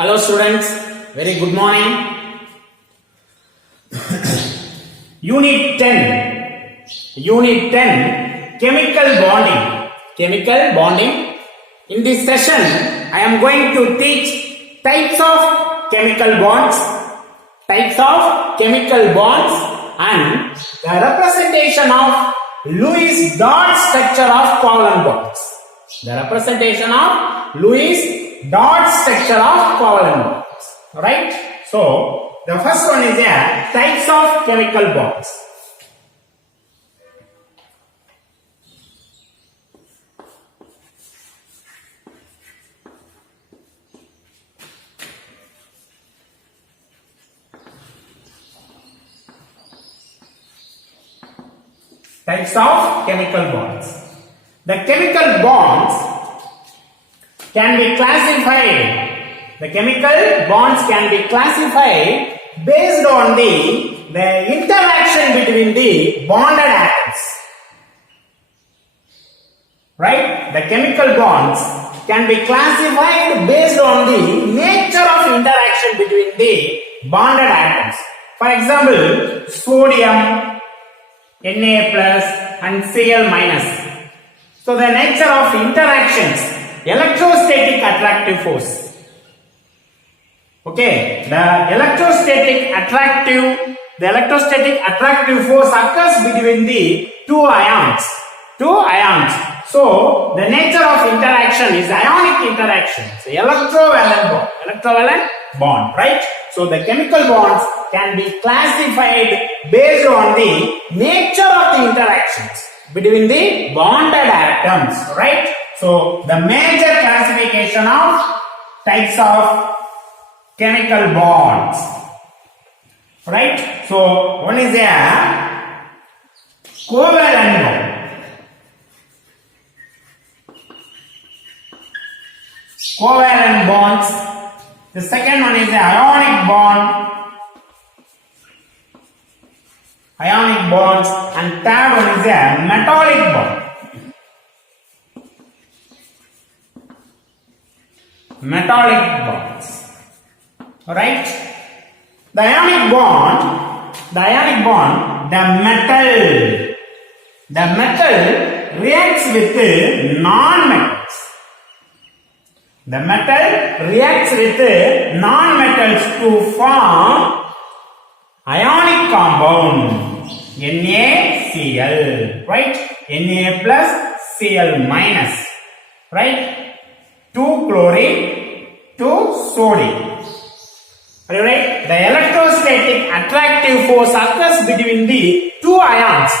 Hello students, very good morning. Unit 10, chemical bonding. In this session, I am going to teach types of chemical bonds and the representation of Lewis dot structure of covalent bonds. Alright, so the first one is types of chemical bonds. Types of chemical bonds. The chemical bonds can be classified. Based on the interaction between the bonded atoms. Right? The chemical bonds can be classified based on the nature of interaction between the bonded atoms. For example, sodium, Na plus and Cl minus. So the nature of interactions, electrostatic attractive force. Okay, the electrostatic attractive force occurs between the two ions. So the nature of interaction is ionic interaction. So electrovalent bond, right? So the chemical bonds can be classified based on the nature of the interactions between the bonded atoms, right? So the major classification of types of chemical bonds, right? So one is a covalent bond. Covalent bonds. The second one is the ionic bonds, and third one is a metallic bond. Metallic bonds. Alright? The ionic bond, the metal reacts with non-metals. The metal reacts with non-metals to form ionic compound NaCl, right? Na plus Cl minus, right? 2 chlorine, 2 sodium. Are you right? The electrostatic attractive force occurs between the two ions.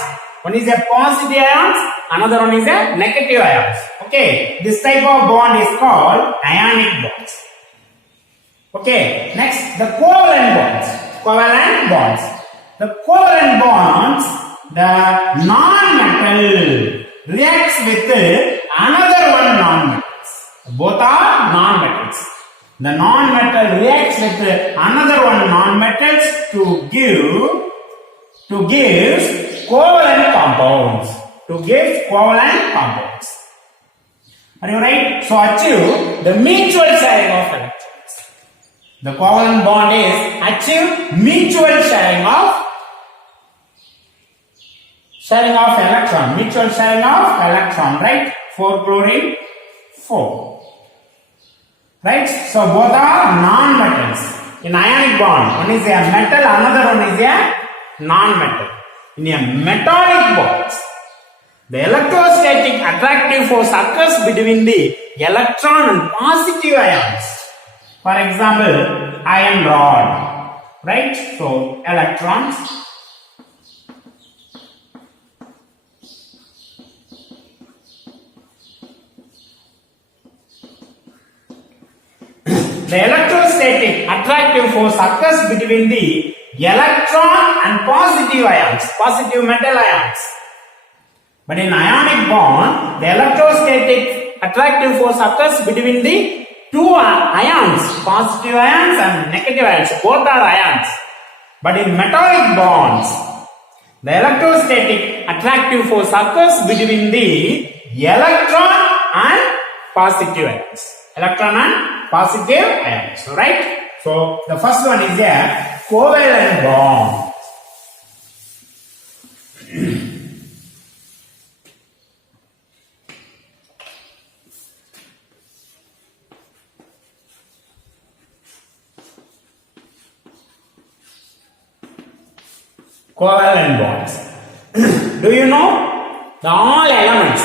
One is a positive ions, another one is a negative ions. Okay, this type of bond is called ionic bonds. Okay, next the covalent bonds. The covalent bonds, the non-metal reacts with another one non-metals. Both are non-metals. The non-metal reacts with another one non-metals to give covalent compounds. Are you right? So achieve the mutual sharing of electrons. The covalent bond is achieve mutual sharing of electron. Right? 4 chlorine, 4. Right? So both are non-metals. In ionic bond, one is a metal, another one is a non-metal. In a metallic bonds, the electrostatic attractive force occurs between the electron and positive ions. For example, iron rod, right? So electrons. The electrostatic attractive force occurs between the electron and positive ions, positive metal ions. But in ionic bond, the electrostatic attractive force occurs between the two ions, positive ions and negative ions. Both are ions. But in metallic bonds, the electrostatic attractive force occurs between the electron and positive ions. positive ions, right? So the first one is a covalent bond. Covalent bonds. Do you know the all elements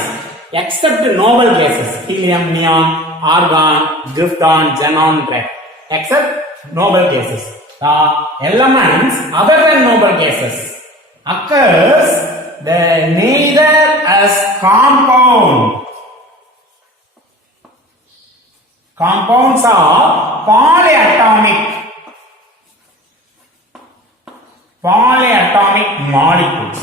except noble gases, helium, neon, argon, krypton, xenon, red, except noble gases. The elements other than noble gases occurs neither as compound. Compounds are polyatomic molecules.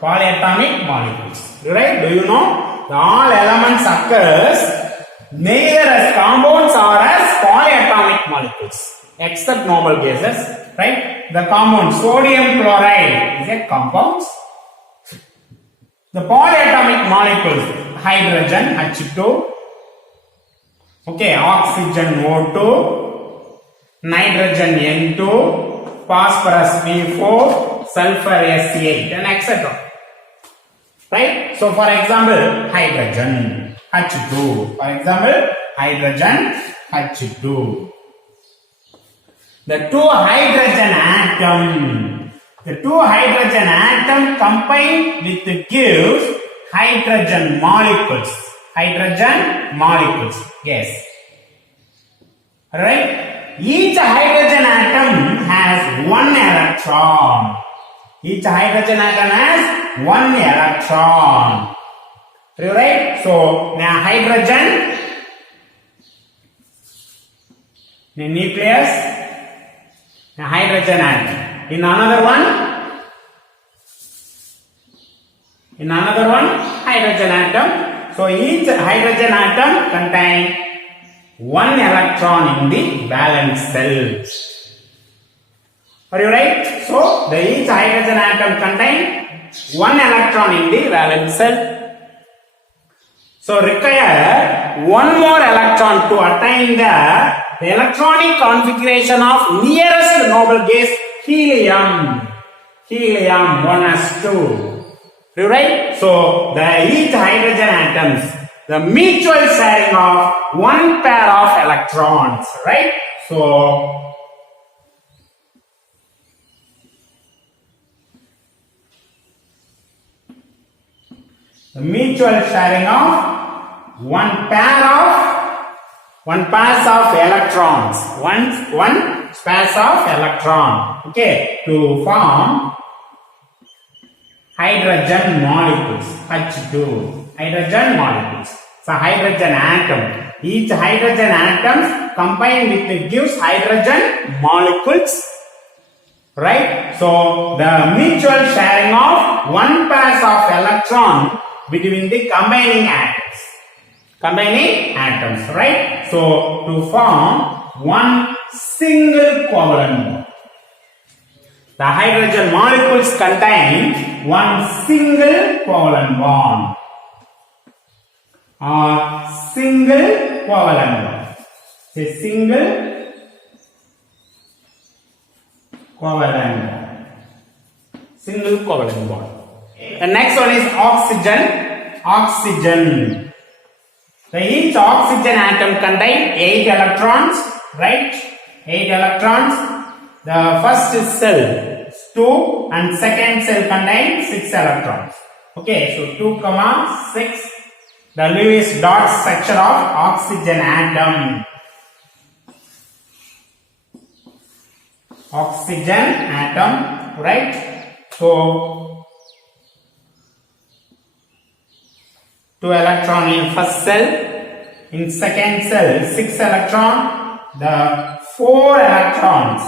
Polyatomic molecules. Right? Do you know? The all elements occurs neither as compounds or as polyatomic molecules except noble gases. Right? The compound sodium chloride is a compound. The polyatomic molecules hydrogen H2, okay, oxygen O2, nitrogen N2, phosphorus V4, sulfur S8, and etc. Right? So, for example, hydrogen H2. For example, hydrogen H2. The two hydrogen atom combined with gives hydrogen molecules. Yes. Alright? Each hydrogen atom has one electron. Right? So, now hydrogen, the nucleus, the hydrogen atom. In another one, hydrogen atom. So, each hydrogen atom contains one electron in the valence cells. Are you right? So, each hydrogen atom contains one electron in the valence cell. So, require one more electron to attain the electronic configuration of nearest noble gas helium 1s2. Are you right? So, each hydrogen atoms, the mutual sharing of one pair of electrons, right? So, the mutual sharing of one pairs of electrons, one pairs of electron, okay, to form hydrogen molecules, H2, hydrogen molecules. So, hydrogen atom, each hydrogen atom combined with gives hydrogen molecules, right? So, the mutual sharing of one pairs of electron between the combining atoms, right? So, to form one single covalent bond. The hydrogen molecules contain one single covalent bond or single covalent bond. A single covalent bond. The next one is oxygen. Each oxygen atom contains 8 electrons, right? 8 electrons. The first cell 2 and second cell contains 6 electrons. Okay, so 2, 6. The Lewis dot structure of oxygen atom. Right? So 2 electron in first cell, in second cell 6 electron, the 4 electrons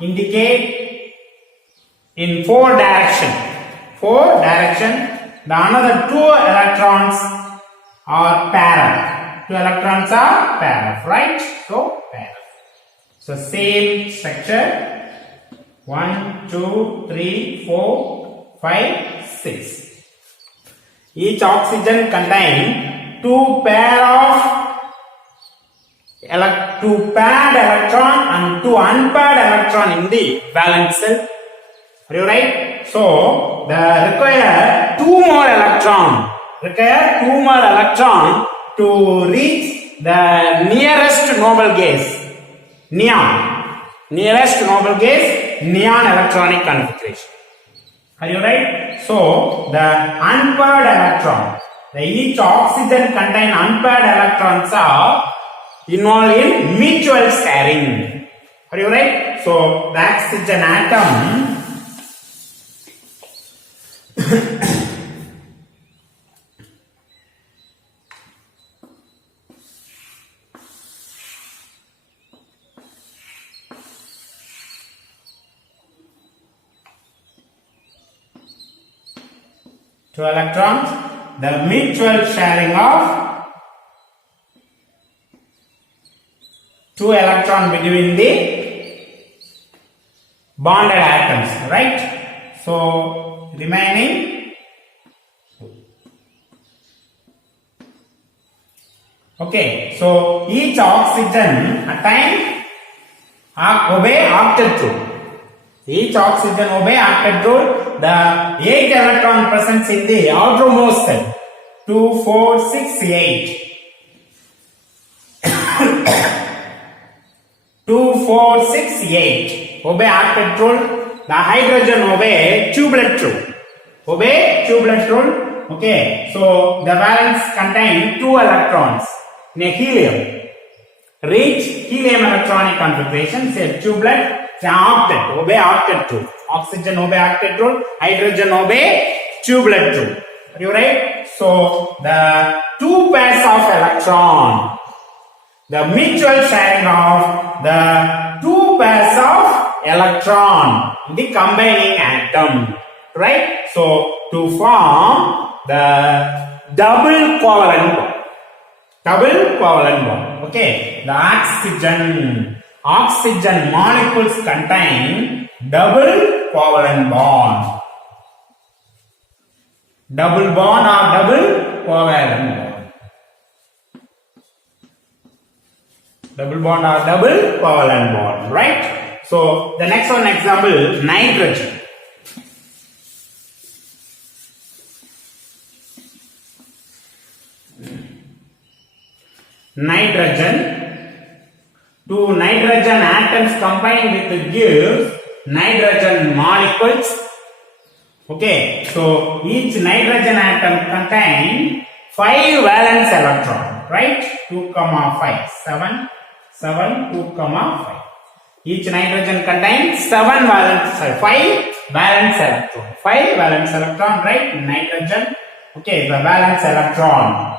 indicate in 4 direction, the another 2 electrons are parallel, right? So parallel. So same structure, 1, 2, 3, 4, 5, 6. Each oxygen contains two paired electron and two unpaired electron in the valence shell. Are you right? So the require two more electron to reach the nearest noble gas, neon. Nearest noble gas, neon electronic configuration. Are you right? So the unpaired electron, each oxygen contain unpaired electrons are involved in mutual sharing. Are you right? So the oxygen atom two electrons, the mutual sharing of two electrons between the bonded atoms, right? So remaining, okay, so each oxygen attain obey octet rule. Each oxygen obey octet rule. The 8 electron present in the outermost cell, 2, 4, 6, 8. 2, 4, 6, 8. Obey octet rule. The hydrogen obey tubelet rule. Obey tubelet rule. Okay. So the valence contain 2 electrons in a helium. Reach helium electronic configuration. Say tubelet. Say octet. Obey octet rule. Oxygen obey octet rule. Hydrogen obey tubelet rule. Are you right? So the two pairs of electron, the mutual sharing of the two pairs of electron in the combining atom, right? So to form the double covalent bond, okay? The oxygen molecules contain double covalent bond. Double bond or double covalent bond. Double bond or double covalent bond, right? So the next one example, nitrogen. Two nitrogen atoms combined with gives nitrogen molecules. Okay, so each nitrogen atom contains 5 valence electron, right? 2, 5, 7, 2, 5. Each nitrogen contains 5 valence electron. 5 valence electron, right? Nitrogen. Okay, the valence electron.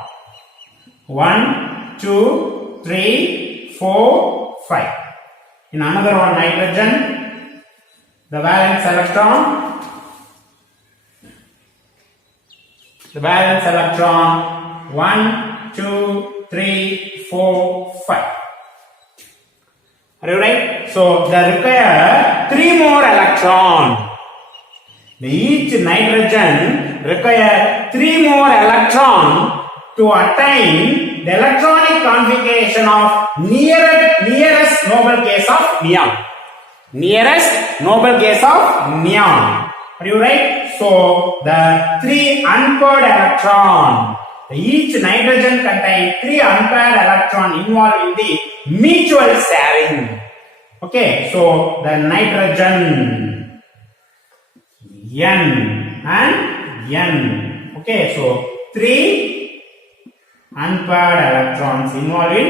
1, 2, 3, 4, 5. In another one, nitrogen, the valence electron. The valence electron 1, 2, 3, 4, 5. Are you right? So they require 3 more electron. Each nitrogen require 3 more electron to attain the electronic configuration of nearest noble gas of neon. Nearest noble gas of neon. Are you right? So the 3 unpaired electron. Each nitrogen contains 3 unpaired electron involved in the mutual sharing. Okay, so the nitrogen N and N. Okay, so 3 unpaired electrons involved in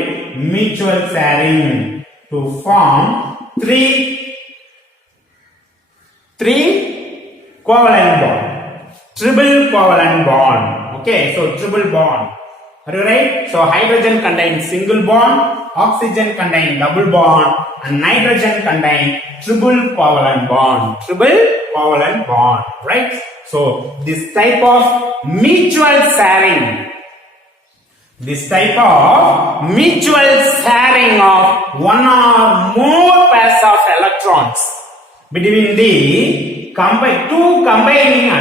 mutual sharing to form 3 covalent bond, triple covalent bond. Okay, so triple bond. Are you right? So hydrogen contains single bond, oxygen contains double bond, and nitrogen contains triple covalent bond. Triple covalent bond, right? So this type of mutual sharing. This type of mutual sharing of one or more pairs of electrons between the two combining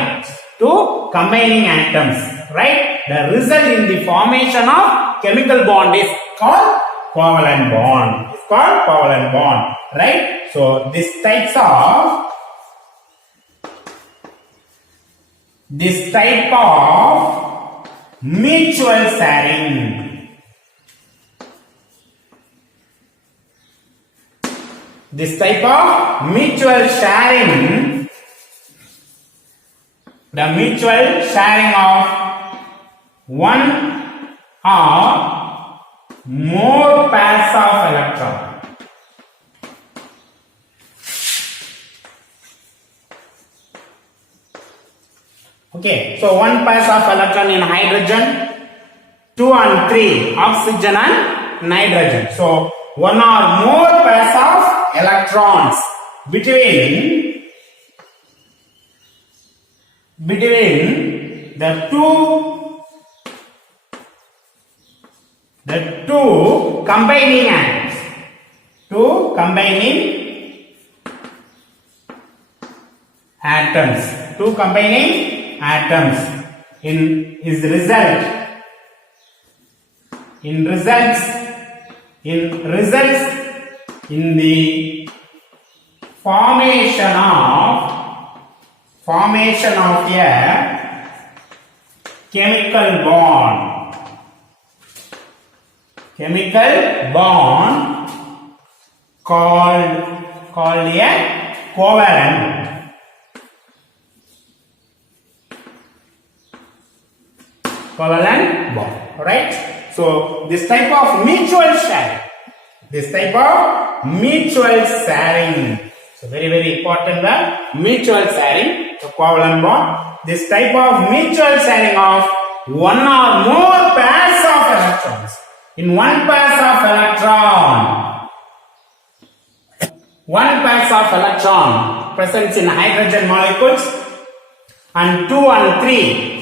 atoms, right? the result in the formation of chemical bond is called covalent bond. It's called covalent bond, right? So these type of mutual sharing. This type of mutual sharing, the mutual sharing of one or more pairs of electrons. Okay, so one pairs of electron in hydrogen, 2 and 3 oxygen and nitrogen. So one or more pairs of electrons between the two combining atoms. Two combining atoms results in the formation of a chemical bond called a covalent. Covalent bond, right? So this type of mutual sharing, so very important, the mutual sharing, the covalent bond. This type of mutual sharing of one or more pairs of electrons. In one pair of electron presents in hydrogen molecules and 2 and 3,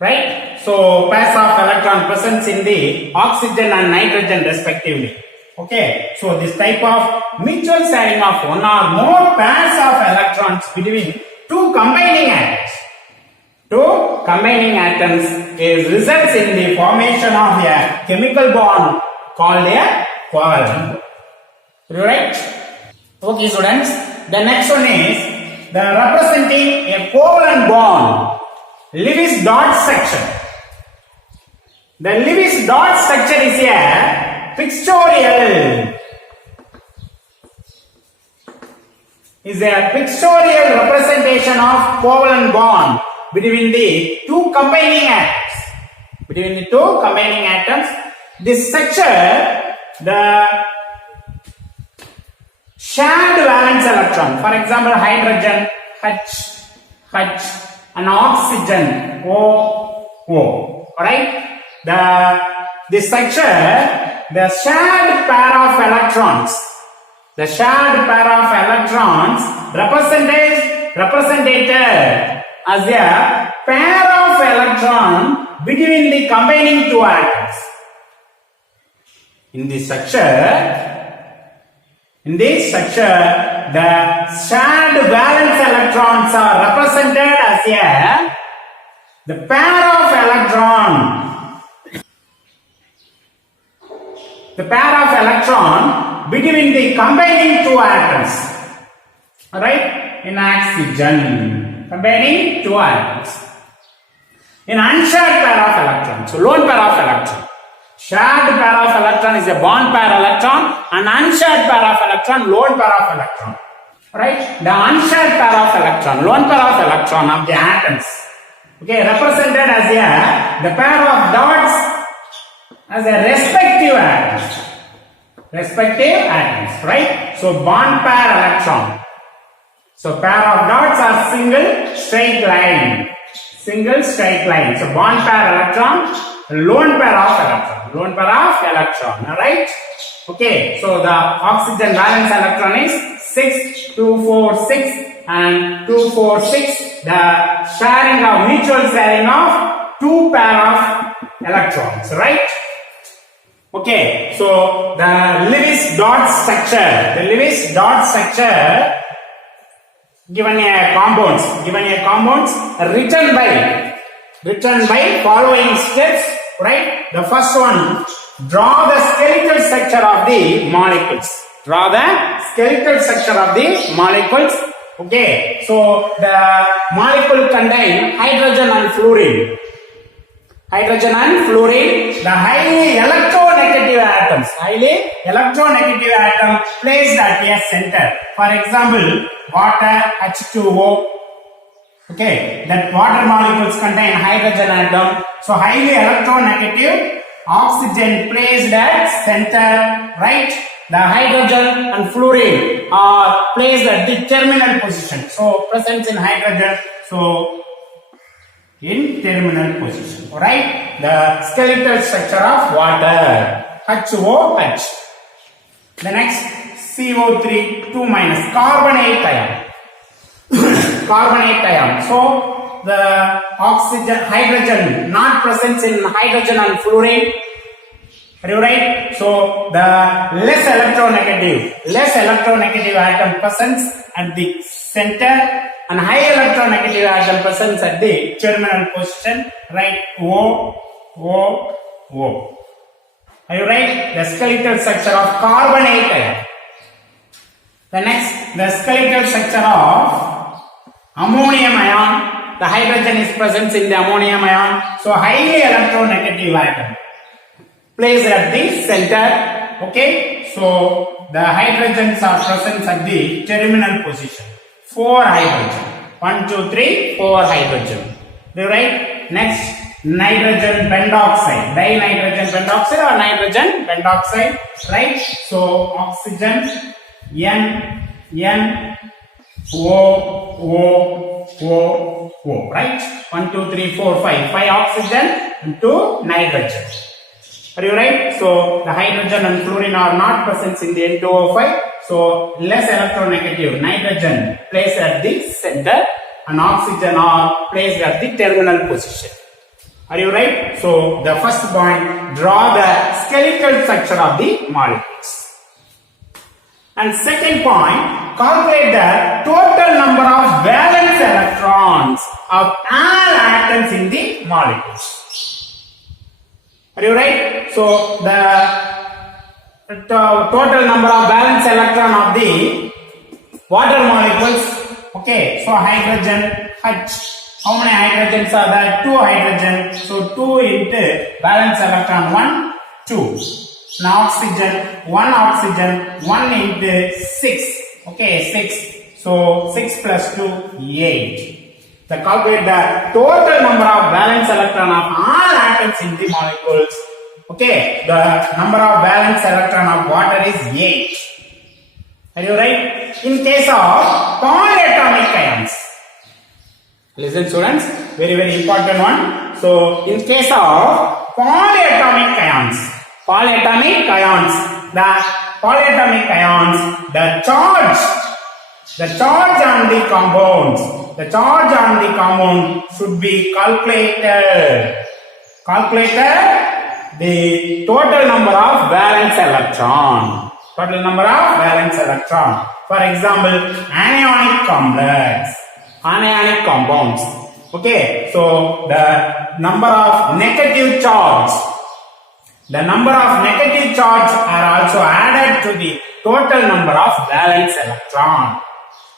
right? So pairs of electron presents in the oxygen and nitrogen respectively. Okay, so this type of mutual sharing of one or more pairs of electrons between two combining atoms results in the formation of a chemical bond called a covalent. Right? Okay, students. The next one is the representing a covalent bond. Lewis dot structure. The Lewis dot structure is a pictorial representation of covalent bond between the two combining atoms. This structure, the shared valence electron, for example hydrogen H and oxygen O, right? This structure, the shared pair of electrons represented as a pair of electron between the combining two atoms. In this structure, the shared valence electrons are represented as the pair of electron between the combining two atoms. Alright? In oxygen, combining two atoms. In unshared pair of electrons, so lone pair of electron. Shared pair of electron is a bond pair electron, and unshared pair of electron, lone pair of electron. Right? The unshared pair of electron, lone pair of electron of the atoms, okay, represented as the pair of dots as a respective atoms, right? So bond pair electron. So pair of dots are single straight line. So bond pair electron, lone pair of electron, alright? Okay, so the oxygen valence electron is 6, 2, 4, 6 and 2, 4, 6. The sharing of mutual sharing of two pair of electrons, right? Okay, so the Lewis dot structure given a compounds written by written by following steps, right? The first one, draw the skeletal structure of the molecules. Draw the skeletal structure of the molecules. Okay, so the molecule contain hydrogen and fluorine. Hydrogen and fluorine, the highly electronegative atoms, placed at a center. For example, water, H2O. Okay, that water molecules contain hydrogen atom. So highly electronegative, oxygen placed at center, right? The hydrogen and fluorine are placed at the terminal position. So presence in hydrogen, so in terminal position. Alright? The skeletal structure of water, HOH. The next, CO3, 2 minus, carbonate ion. Carbonate ion. So the oxygen, hydrogen, not present in hydrogen and fluorine. Are you right? So the less electronegative atom presence at the center and high electronegative atom presence at the terminal position, right? O. Are you right? The skeletal structure of carbonate ion. The next, the skeletal structure of ammonium ion. The hydrogen is present in the ammonium ion. So highly electronegative atom placed at the center. Okay, so the hydrogens are present at the terminal position. 4 hydrogen. 1, 2, 3, 4 hydrogen. Right? Next, nitrogen pentoxide. Dinitrogen pentoxide or nitrogen pentoxide. Right? So oxygen, N, O. Right? 1, 2, 3, 4, 5. 5 oxygen and 2 nitrogen. Are you right? So the hydrogen and fluorine are not present in the N2O5. So less electronegative, nitrogen placed at the center and oxygen are placed at the terminal position. Are you right? So the first point, draw the skeletal structure of the molecules. And second point, calculate the total number of valence electrons of all atoms in the molecules. Are you right? So the total number of valence electron of the water molecules. Okay, so hydrogen H. How many hydrogens are there? 2 hydrogen. So 2 into valence electron 1, 2. Now oxygen, 1 oxygen, 1 into 6. Okay, 6. So 6 plus 2, 8. So calculate the total number of valence electron of all atoms in the molecules. Okay, the number of valence electron of water is 8. Are you right? In case of polyatomic ions. Listen students, very important one. So in case of polyatomic ions, the charge on the compounds, the charge on the compound should be calculated. The total number of valence electron. For example, anionic compounds. Okay, so the number of negative charge. The number of negative charge are also added to the total number of valence electron.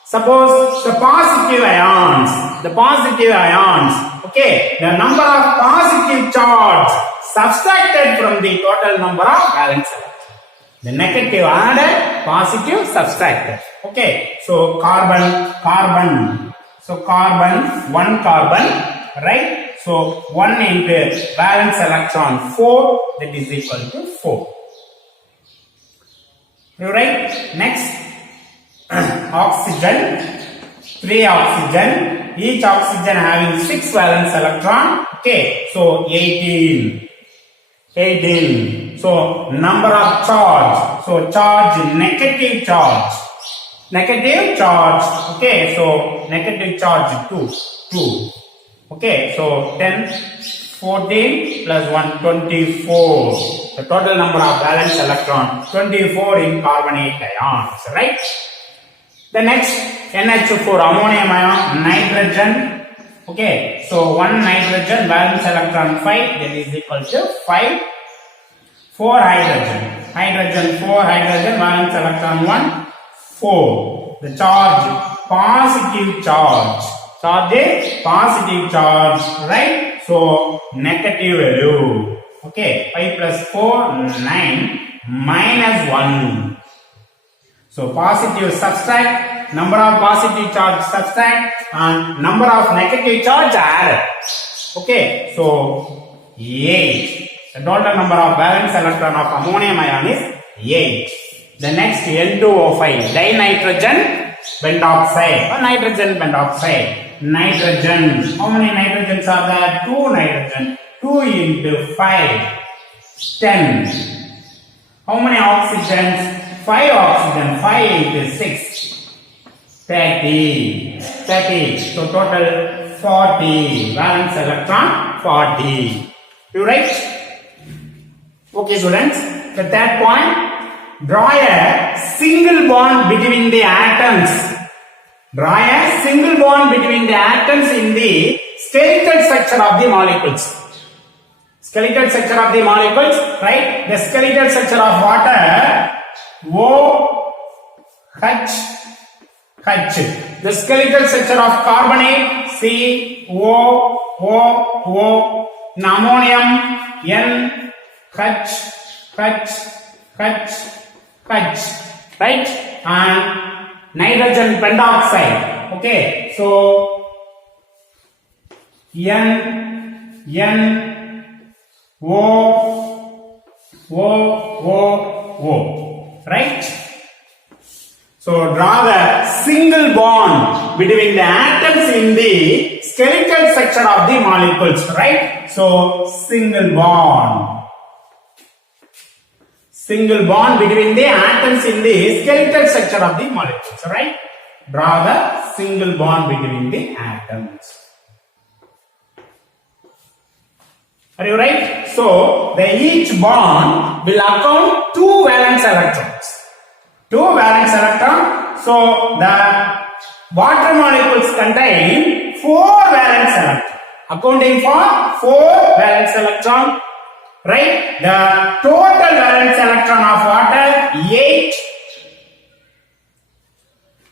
Suppose the positive ions, okay, the number of positive charge subtracted from the total number of valence electron. The negative added, positive subtracted. Okay, so carbon. So carbon, 1 carbon, right? So 1 into valence electron 4, that is equal to 4. Right? Next, oxygen, 3 oxygen, each oxygen having 6 valence electron. Okay, so 18. So number of charge. So charge, negative charge. Okay, so negative charge 2. Okay, so 10, 14 plus 1, 24. The total number of valence electron 24 in carbonate ions, right? The next, NH4 ammonium ion, nitrogen. Okay, so 1 nitrogen valence electron 5, that is equal to 5. 4 hydrogen, 4 hydrogen valence electron 1, 4. The charge, positive charge. Charge is positive charge, right? So negative value. Okay, 5 plus 4, 9, minus 1. So positive subtract, number of positive charge subtract, and number of negative charge add. Okay, so 8. The total number of valence electron of ammonium ion is 8. The next N2O5, dinitrogen pentoxide or nitrogen pentoxide. Nitrogen, how many nitrogens are there? 2 nitrogen. 2 into 5, 10. How many oxygens? 5 oxygen. 5 into 6, 30. 30. So total 40. Valence electron 40. You write? Okay, students. The third point, draw a single bond between the atoms. Draw a single bond between the atoms in the skeletal structure of the molecules. Skeletal structure of the molecules, right? The skeletal structure of water, OH, H. The skeletal structure of carbonate, COOO. Ammonium, NH, right? And nitrogen pentoxide. Okay, so NO, right? So draw the single bond between the atoms in the skeletal structure of the molecules, right? So single bond. Single bond between the atoms in the skeletal structure of the molecules, right? Draw the single bond between the atoms. Are you right? So each bond will account 2 valence electrons. 2 valence electrons. So the water molecules contain 4 valence electrons. Accounting for 4 valence electrons. Right? The total valence electron of water 8.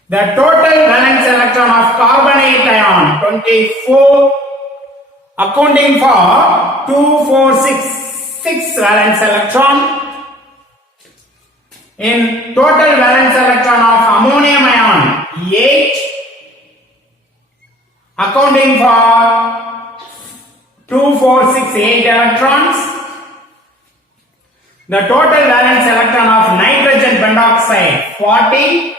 The total valence electron of carbonate ion 24. Accounting for 2, 4, 6 valence electron. In total valence electron of ammonium ion 8. Accounting for 2, 4, 6, 8 electrons. The total valence electron of nitrogen pentoxide 40.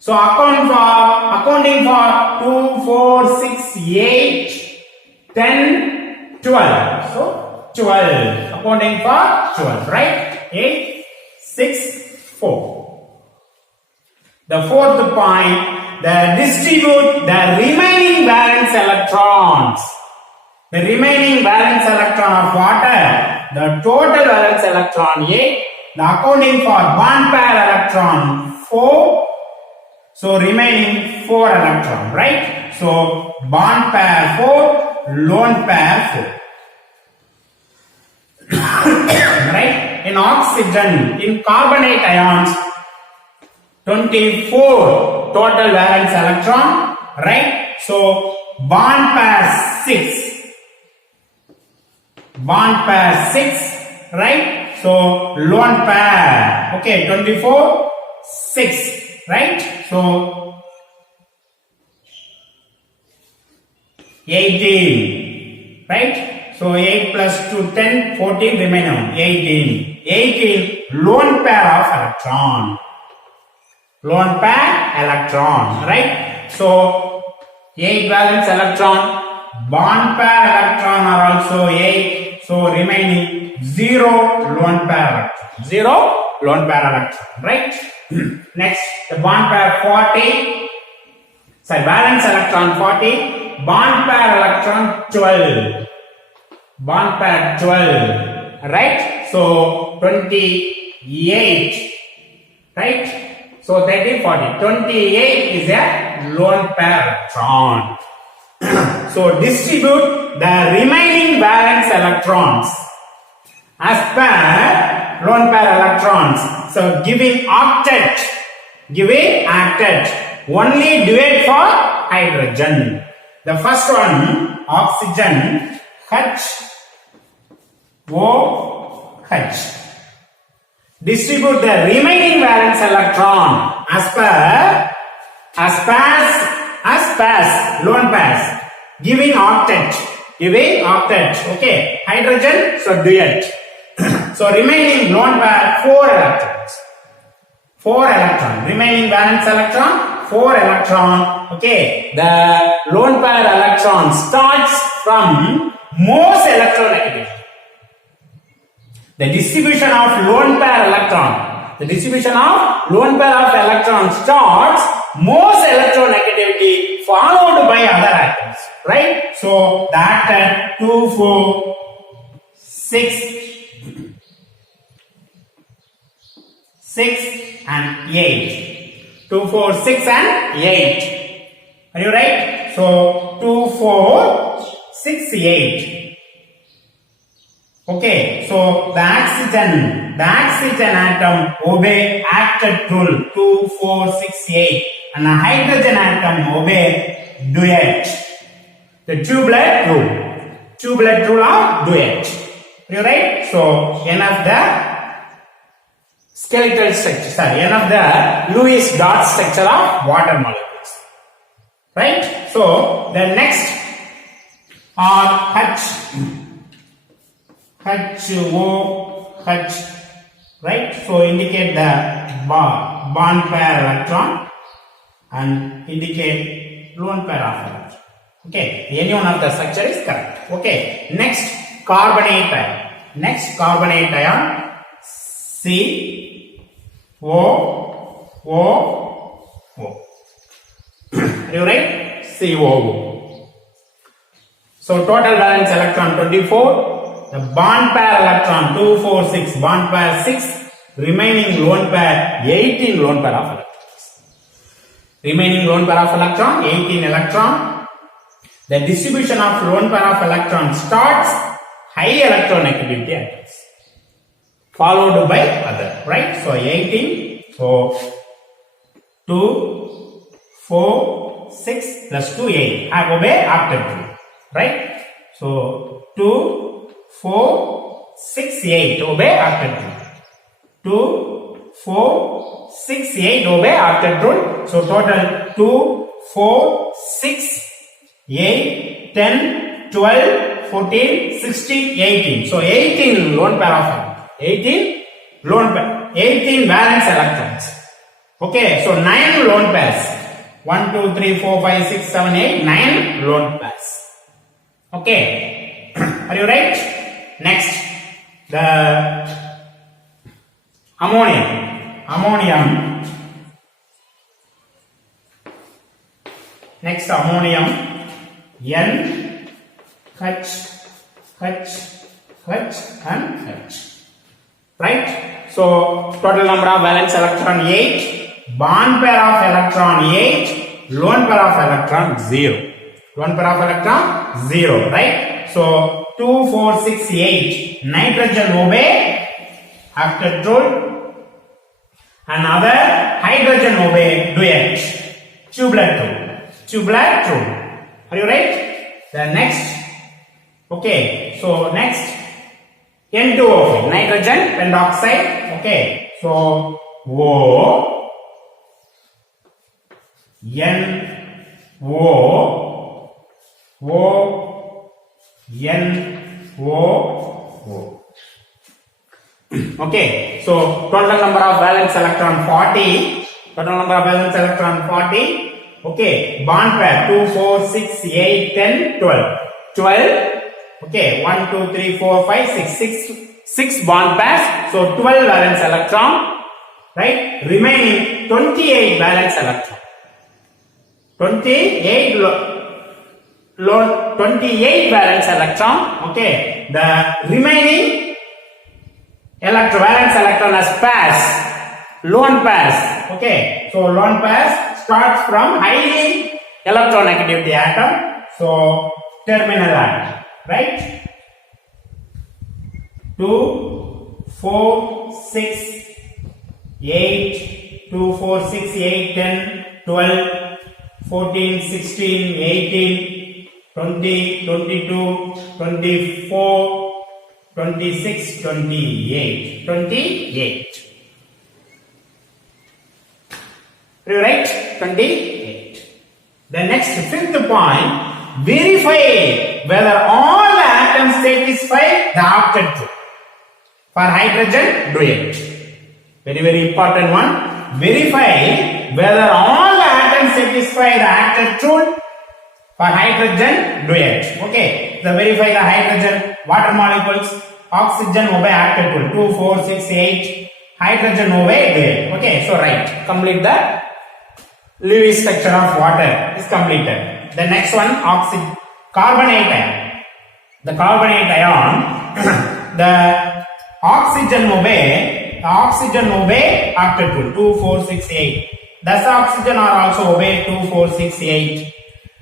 So accounting for 2, 4, 6, 8, 10, 12. So 12. Accounting for 12, right? 8, 6, 4. The fourth point, distribute the remaining valence electrons. The remaining valence electron of water, the total valence electron 8, the accounting for bond pair electron 4, so remaining 4 electron, right? So bond pair 4, lone pair 4. Right? In oxygen, in carbonate ions, 24 total valence electron, right? So bond pair 6. Bond pair 6, right? So lone pair, okay, 24, 6, right? So 18, right? So 8 plus 2, 10, 14, remaining 18. 18 lone pair of electron. Lone pair electron, right? So 8 valence electron, bond pair electron are also 8. So remaining 0 lone pair electron. 0 lone pair electron, right? Next, the bond pair 40. Sorry, valence electron 40. Bond pair electron 12. Bond pair 12. Right? So 28. Right? So 30, 40. 28 is a lone pair electron. So distribute the remaining valence electrons as per lone pair electrons. So giving octet. Only duet for hydrogen. The first one, oxygen, OH. Distribute the remaining valence electron as pairs, lone pairs, giving octet. Okay, hydrogen, so duet. So remaining lone pair, 4 electrons. Remaining valence electron, 4 electron. Okay, the lone pair electron starts from most electronegativity. The distribution of lone pair electron. The distribution of lone pair of electron starts most electronegativity followed by other atoms. Right? So the atom 2, 4, 6 and 8. 2, 4, 6 and 8. Are you right? So 2, 4, 6, 8. Okay, so the oxygen atom obey octet rule 2, 4, 6, 8, and the hydrogen atom obey duet. The two-blood rule of duet. You right? So n of the skeletal structure, n of the Lewis dot structure of water molecules. Right? So the next are HOH, right? So indicate the bond pair electron and indicate lone pair of electron. Okay, any one of the structure is correct. Okay, next carbonate ion COO. You right? COO. So total valence electron 24. The bond pair electron 2, 4, 6, bond pair 6, remaining lone pair 18 lone pair of electrons. Remaining lone pair of electron 18 electron. The distribution of lone pair of electron starts high electronegativity atoms, followed by other. Right? So 18. So 2, 4, 6 plus 2, 8. I obey octet rule. Right? So 2, 4, 6, 8 obey octet rule. 2, 4, 6, 8 obey octet rule. So total 2, 4, 6, 8, 10, 12, 14, 16, 18. So 18 lone pair of 18 valence electrons. Okay, so 9 lone pairs. 1, 2, 3, 4, 5, 6, 7, 8, 9 lone pairs. Okay, are you right? Next, the ammonium. Next, ammonium. N, H, and H. Right? So, total number of valence electron 8, bond pair of electron 8, lone pair of electron 0. Lone pair of electron 0. Right? So, 2, 4, 6, 8. Nitrogen obey octet rule, and other hydrogen obey duet. Two-blood rule. Are you right? The next. Okay. So next, N2O, nitrogen pentoxide. Okay. So O, N, O, N, O. Okay, so total number of valence electron 40. Total number of valence electron 40. Okay, bond pair 2, 4, 6, 8, 10, 12. 12. Okay, 1, 2, 3, 4, 5, 6 bond pairs. So 12 valence electron. Right? Remaining 28 valence electron. 28 valence electron. Okay, the remaining valence electron as pairs, lone pairs. Okay, so lone pairs starts from highly electronegativity atom. So terminal atom, right? 2, 4, 6, 8, 2, 4, 6, 8, 10, 12, 14, 16, 18, 20, 22, 24, 26, 28. 28. Right? 28. The next fifth point, verify whether all the atoms satisfy the octet rule. For hydrogen, do it. Very, very important one. Verify whether all the atoms satisfy the octet rule. For hydrogen, do it. Okay. So verify the hydrogen, water molecules, oxygen obey octet rule. 2, 4, 6, 8. Hydrogen obey, do it. Okay. So right. Complete the Lewis structure of water is completed. The next one, carbonate ion. The carbonate ion, the oxygen obey octet rule 2, 4, 6, 8. Thus oxygen are also obey 2, 4, 6, 8.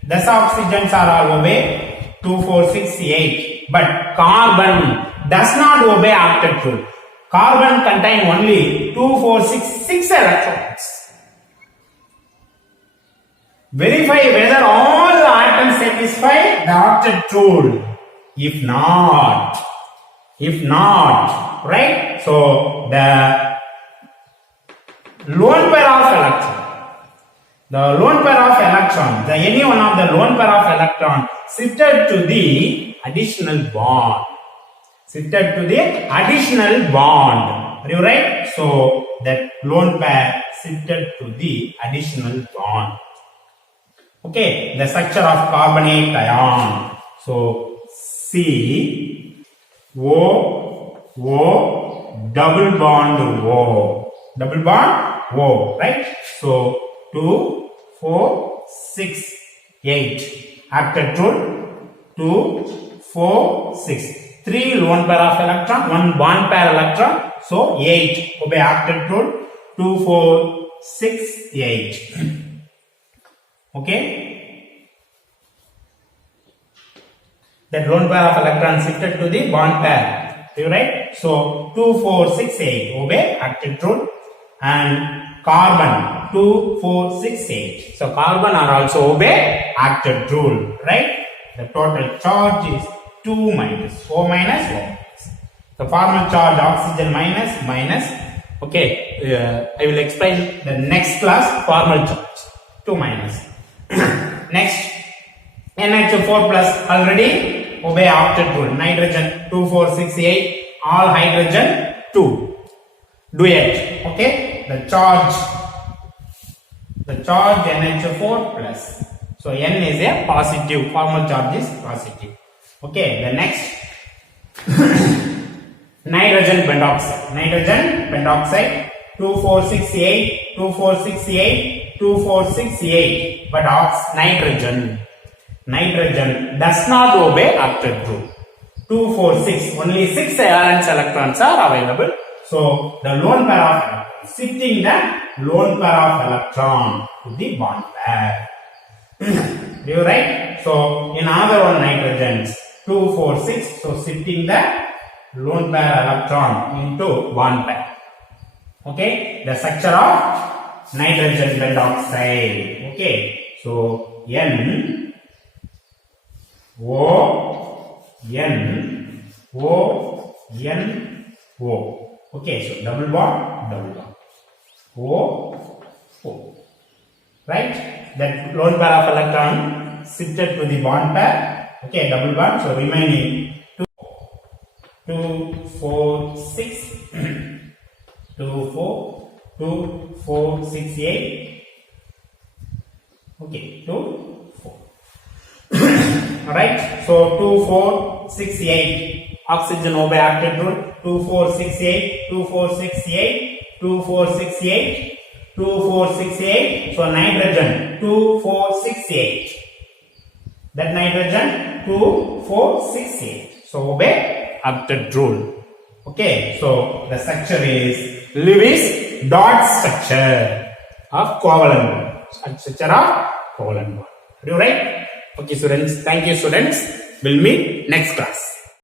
Thus oxygens are all obey 2, 4, 6, 8. But carbon does not obey octet rule. Carbon contain only 2, 4, 6 electrons. Verify whether all the atoms satisfy the octet rule. If not, right? So the lone pair of electron, any one of the lone pair of electron shifted to the additional bond. Are you right? So that lone pair shifted to the additional bond. Okay, the structure of carbonate ion. So C O double bond O, right? So 2, 4, 6, 8. Octet rule 2, 4, 6. 3 lone pair of electron, 1 bond pair electron. So 8. Obey octet rule 2, 4, 6, 8. Okay. That lone pair of electrons shifted to the bond pair. You right? So 2, 4, 6, 8. Obey octet rule. And carbon 2, 4, 6, 8. So carbon are also obey octet rule. Right? The total charge is 2 minus. O minus, O minus. The formal charge oxygen minus. Okay. I will explain the next class formal charge. 2 minus. Next, NH4 plus already obey octet rule. Nitrogen 2, 4, 6, 8. All hydrogen 2. Duet. Okay. The charge NH4 plus. So N is a positive. Formal charge is positive. Okay. The next, nitrogen pentoxide. 2, 4, 6, 8. 2, 4, 6, 8. 2, 4, 6, 8. But nitrogen does not obey octet rule. 2, 4, 6. Only 6 valence electrons are available. So the lone pair of electrons, shifting the lone pair of electron to the bond pair. Do you right? So in other one nitrogens 2, 4, 6. So shifting the lone pair electron into bond pair. Okay. The structure of nitrogen pentoxide. Okay. So N O Okay, so double bond O. Right? That lone pair of electron shifted to the bond pair. Okay, double bond. So remaining 2, 4, 6. 2, 4, 6, 8. Okay, 2, 4. Alright, so 2, 4, 6, 8. Oxygen obey octet rule 2, 4, 6, 8. 2, 4, 6, 8. 2, 4, 6, 8. 2, 4, 6, 8. So nitrogen 2, 4, 6, 8. That nitrogen 2, 4, 6, 8. So obey octet rule. Okay, so the structure is Lewis dot structure of covalent bond. Structure of covalent bond. Are you right? Okay, students. Thank you, students. We'll meet next class.